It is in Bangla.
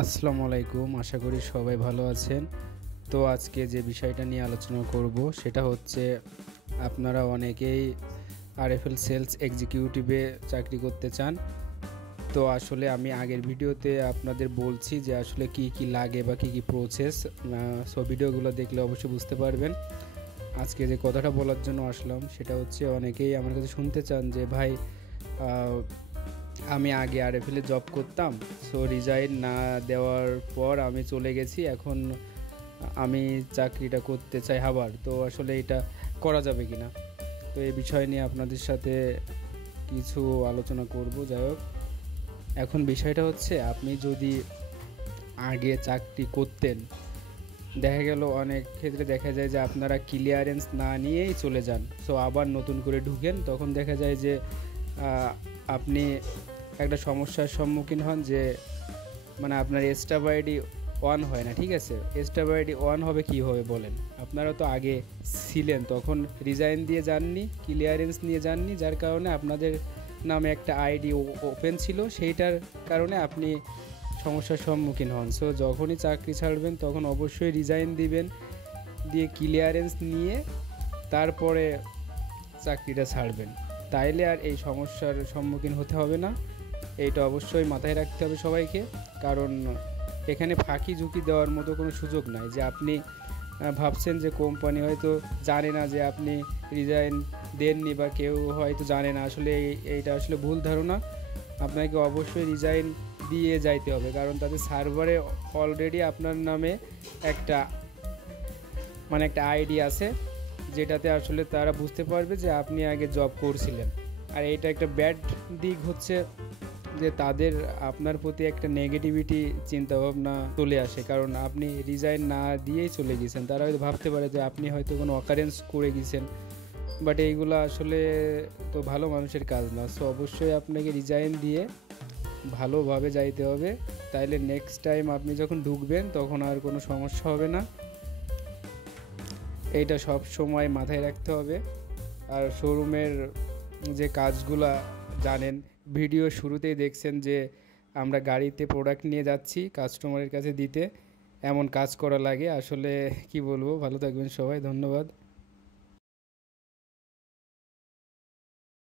আসসালামু আলাইকুম, আশা করি সবাই ভালো আছেন। তো আজকে যে বিষয়টা নিয়ে আলোচনা করব সেটা হচ্ছে আপনারা অনেকেই আরএফএল সেলস এক্সিকিউটিভে চাকরি করতে চান। তো আসলে আমি আগের ভিডিওতে আপনাদের বলছি যে আসলে কি কি লাগে বা কি কি প্রসেস। সো ভিডিওগুলো দেখলে অবশ্যই বুঝতে পারবেন। আজকে যে কথাটা বলার জন্য আসলাম সেটা হচ্ছে অনেকেই আমার কাছে শুনতে চান যে ভাই, আমি আগে আরএফএলে জব করতাম, সো রিজাইন না দেওয়ার পর আমি চলে গেছি, এখন আমি চাকরিটা করতে চাই আবার। তো আসলে এটা করা যাবে কি না, তো এই বিষয় নিয়ে আপনাদের সাথে কিছু আলোচনা করব। যাই হোক, এখন বিষয়টা হচ্ছে আপনি যদি আগে চাকরি করতেন, দেখা গেল অনেক ক্ষেত্রে দেখা যায় যে আপনারা ক্লিয়ারেন্স না নিয়েই চলে যান, সো আবার নতুন করে ঢুকেন, তখন দেখা যায় যে আপনি একটা সমস্যার সম্মুখীন হন যে মানে আপনার স্টাফ আইডি অন হয় না। ঠিক আছে, স্টাফ আইডি অন হবে কীভাবে বলেন? আপনারা তো আগে ছিলেন, তখন রিজাইন দিয়ে যাননি, ক্লিয়ারেন্স নিয়ে যাননি, যার কারণে আপনাদের নামে একটা আইডি ওপেন ছিল, সেইটার কারণে আপনি সমস্যার সম্মুখীন হন। সো যখনই চাকরি ছাড়বেন তখন অবশ্যই রিজাইন দিবেন, দিয়ে ক্লিয়ারেন্স নিয়ে তারপরে চাকরিটা ছাড়বেন, তাইলে আর এই সমস্যার সম্মুখীন হতে হবে না। এইটা অবশ্যই মাথায় রাখতে হবে সবাইকে, কারণ এখানে ফাঁকি ঝুঁকি দেওয়ার মতো কোনো সুযোগ নাই যে আপনি ভাবছেন যে কোম্পানি হয়তো জানে না যে আপনি রিজাইন দেননি, বা কেউ হয়তো জানে না। আসলে এইটা আসলে ভুল ধারণা। আপনাকে অবশ্যই রিজাইন দিয়ে যাইতে হবে, কারণ তাদের সার্ভারে অলরেডি আপনার নামে একটা একটা আইডি আছে, যেটাতে আসলে তারা বুঝতে পারবে যে আপনি আগে জব করছিলেন। আর এইটা একটা ব্যাড দিক হচ্ছে যে তাদের আপনার প্রতি একটা নেগেটিভিটি চিন্তাভাবনা চলে আসে, কারণ আপনি রিজাইন না দিয়েই চলে গেছেন। তারা হয়তো ভাবতে পারে যে আপনি হয়তো কোনো অকারেন্স করে গেছেন, বাট এইগুলো আসলে তো ভালো মানুষের কাজ না। সো অবশ্যই আপনাকে রিজাইন দিয়ে ভালোভাবে যাইতে হবে, তাইলে নেক্সট টাইম আপনি যখন ঢুকবেন তখন আর কোনো সমস্যা হবে না। এইটা সব সময় মাথায় রাখতে হবে। আর শোরুমের যে কাজগুলা জানেন, ভিডিও শুরুতেই দেখছেন যে আমরা গাড়িতে প্রোডাক্ট নিয়ে যাচ্ছি কাস্টমারের কাছে দিতে, এমন কাজ করা লাগে। আসলে কি বলবো, ভালো থাকবেন সবাই, ধন্যবাদ।